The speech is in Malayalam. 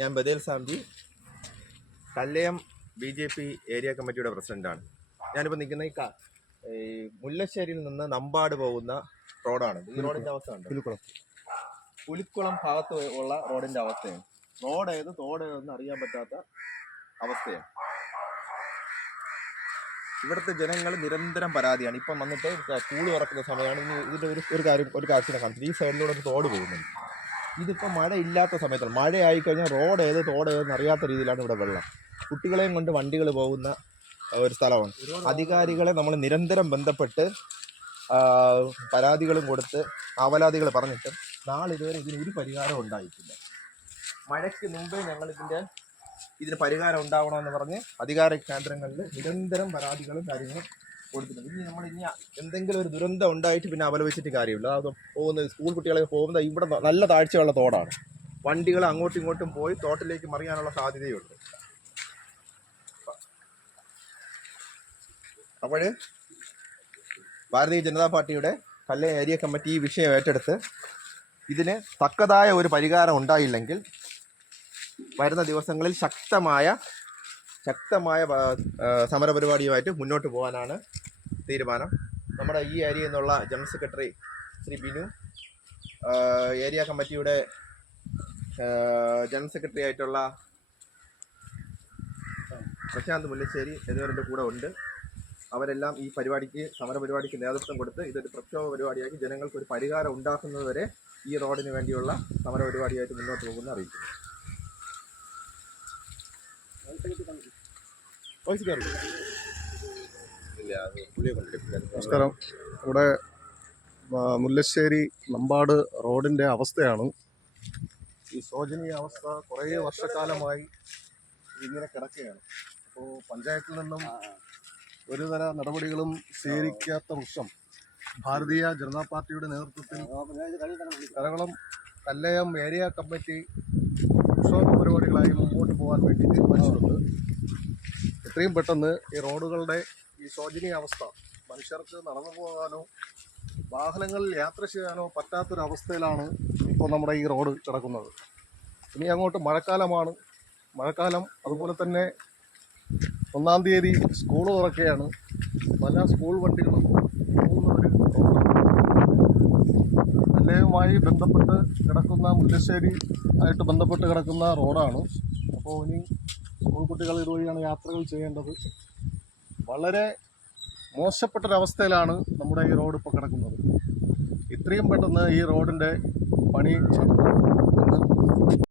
ഞാൻ ബദേൽ സാംജി, കല്ലയം BJP ഏരിയ കമ്മിറ്റിയുടെ പ്രസിഡന്റാണ്. ഞാനിപ്പോൾ നിൽക്കുന്ന ഈ മുല്ലശ്ശേരിയിൽ നിന്ന് നമ്പാട് പോകുന്ന റോഡാണ്. ഈ റോഡിന്റെ അവസ്ഥ ഉണ്ട്. പുലിക്കുളം ഭാഗത്ത് ഉള്ള റോഡിന്റെ അവസ്ഥയാണ്. റോഡ് ഏത് തോട് ഏതെന്ന് അറിയാൻ പറ്റാത്ത അവസ്ഥയാണ്. ഇവിടുത്തെ ജനങ്ങൾ നിരന്തരം പരാതിയാണ്. ഇപ്പം വന്നിട്ട് സ്കൂൾ തുറക്കുന്ന സമയമാണ്. ഇനി ഇതിന്റെ ഒരു കാഴ്ച കാണിച്ചത് ഈ സൈഡിലൂടെ ഒരു തോട് പോകുന്നുണ്ട്. ഇതിപ്പോൾ മഴ ഇല്ലാത്ത സമയത്താണ്. മഴ ആയിക്കഴിഞ്ഞാൽ റോഡ് ഏത് തോട് ഏതെന്ന് അറിയാത്ത രീതിയിലാണ് ഇവിടെ വെള്ളം. കുട്ടികളെയും കൊണ്ട് വണ്ടികൾ പോകുന്ന ഒരു സ്ഥലമാണ്. അധികാരികളെ നമ്മൾ നിരന്തരം ബന്ധപ്പെട്ട് പരാതികളും കൊടുത്ത് ആവലാതികൾ പറഞ്ഞിട്ട് നാളിതുവരെ ഇതിനൊരു പരിഹാരം ഉണ്ടായിട്ടില്ല. മഴയ്ക്ക് മുമ്പേ ഞങ്ങൾ ഇതിന് പരിഹാരം ഉണ്ടാവണമെന്ന് പറഞ്ഞ് അധികാര കേന്ദ്രങ്ങളിൽ നിരന്തരം പരാതികളും കാര്യങ്ങളും കൊടുത്തിട്ടുണ്ട്. ഇനി എന്തെങ്കിലും ഒരു ദുരന്തം ഉണ്ടായിട്ട് പിന്നെ അപലപിച്ചിട്ട് കാര്യമില്ല. അത് പോകുന്ന സ്കൂൾ കുട്ടികളെ പോകുന്ന ഇവിടെ നല്ല താഴ്ചയുള്ള തോടാണ്. വണ്ടികൾ അങ്ങോട്ടും ഇങ്ങോട്ടും പോയി തോട്ടിലേക്ക് മറിയാനുള്ള സാധ്യതയുണ്ട്. അപ്പോൾ ഭാരതീയ ജനതാ പാർട്ടിയുടെ കല്ലയം ഏരിയ കമ്മിറ്റി ഈ വിഷയം ഏറ്റെടുത്ത് ഇതിന് തക്കതായ ഒരു പരിഹാരം ഉണ്ടായില്ലെങ്കിൽ വരുന്ന ദിവസങ്ങളിൽ ശക്തമായ സമരപരിപാടിയുമായിട്ട് മുന്നോട്ട് പോകാനാണ് തീരുമാനം. നമ്മുടെ ഈ ഏരിയയിൽ നിന്നുള്ള general secretary Shri Binu, area കമ്മിറ്റിയുടെ ജനറൽ സെക്രട്ടറി ആയിട്ടുള്ള പ്രശാന്ത് മുല്ലശ്ശേരി എന്നിവരുടെ കൂടെ ഉണ്ട്. അവരെല്ലാം ഈ സമരപരിപാടിക്ക് നേതൃത്വം കൊടുത്ത് ഇതൊരു പ്രക്ഷോഭ പരിപാടിയാക്കി ജനങ്ങൾക്ക് ഒരു പരിഹാരം ഉണ്ടാക്കുന്നതുവരെ ഈ റോഡിന് വേണ്ടിയുള്ള സമരപരിപാടിയായിട്ട് മുന്നോട്ട് പോകുമെന്ന് അറിയിക്കുന്നു. നമസ്കാരം. ഇവിടെ മുല്ലശ്ശേരി നമ്പാട് റോഡിൻ്റെ അവസ്ഥയാണ്. ഈ ശോചനീയ അവസ്ഥ കുറേ വർഷക്കാലമായി ഇങ്ങനെ കിടക്കുകയാണ്. അപ്പോൾ പഞ്ചായത്തിൽ നിന്നും ഒരുതര നടപടികളും സ്വീകരിക്കാത്ത പക്ഷം ഭാരതീയ ജനതാ പാർട്ടിയുടെ നേതൃത്വത്തിൽ കല്ലയം ഏരിയ കമ്മിറ്റി പ്രക്ഷോഭ പരിപാടികളായി മുമ്പോട്ട് പോകാൻ വേണ്ടി തീരുമാനിച്ചിട്ടുണ്ട്. എത്രയും പെട്ടെന്ന് ഈ റോഡുകളുടെ ഈ ശോചനീയ അവസ്ഥ, മനുഷ്യർക്ക് നടന്നു പോകാനോ വാഹനങ്ങളിൽ യാത്ര ചെയ്യാനോ പറ്റാത്തൊരവസ്ഥയിലാണ് ഇപ്പോൾ നമ്മുടെ ഈ റോഡ് കിടക്കുന്നത്. ഇനി അങ്ങോട്ട് മഴക്കാലമാണ്. മഴക്കാലം അതുപോലെ തന്നെ 1-ാം തീയതി സ്കൂൾ തുറക്കുകയാണ്. പല സ്കൂൾ വണ്ടികളും പോകുന്ന ഒരു റോഡാണ്. കല്ലയവുമായി ബന്ധപ്പെട്ട് കിടക്കുന്ന മുല്ലശ്ശേരി ആയിട്ട് ബന്ധപ്പെട്ട് കിടക്കുന്ന റോഡാണ്. അപ്പോൾ ഇനി സ്കൂൾ കുട്ടികൾ ഇതുവഴിയാണ് യാത്രകൾ ചെയ്യേണ്ടത്. വളരെ മോശപ്പെട്ടൊരവസ്ഥയിലാണ് നമ്മുടെ ഈ റോഡ് ഇപ്പോൾ കിടക്കുന്നത്. ഇത്രയും പെട്ടെന്ന് ഈ റോഡിൻ്റെ പണി നടത്തണം എന്ന്